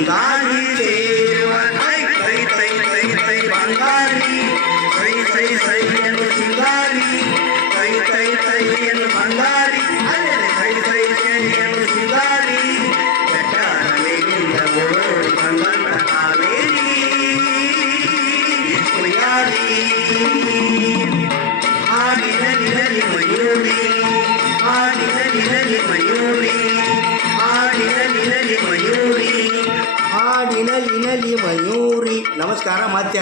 ಶೃಂಗಾರಿ ಸೇರುವ ತೈ ತೈ ತೈ ತೈ ತೈ ಬಂಗಾರಿ ಸೈ ಸೈ ಸೈ ಎಂದು ಶೃಂಗಾರಿ ತೈ ತೈ ತೈ ಎಂದು ಬಂಗಾರಿ ಅಲ್ಲದೆ ಸೈ ಸೈ ಸೈ ಎಂದು ಶೃಂಗಾರಿ ಬೆಟ್ಟದ ಮೇಲಿಂದ ಓಡೋಡಿ ಬಂದಂತ ಕಾವೇರಿ ಕುಯ್ಯಾರಿ ಹಾಡಿನ ನಿಲಲಿ ಮಯೂರಿ ಹಾಡಿನ ನಿಲಲಿ ಮಯೂರಿ ಹಾಡಿನ ನಿಲಲಿ ಮಯೂರಿ ಹಾಡಿನ ನಿಲಲಿ ಮಯೂರಿ. ನಮಸ್ಕಾರ ಮತ್ತೆ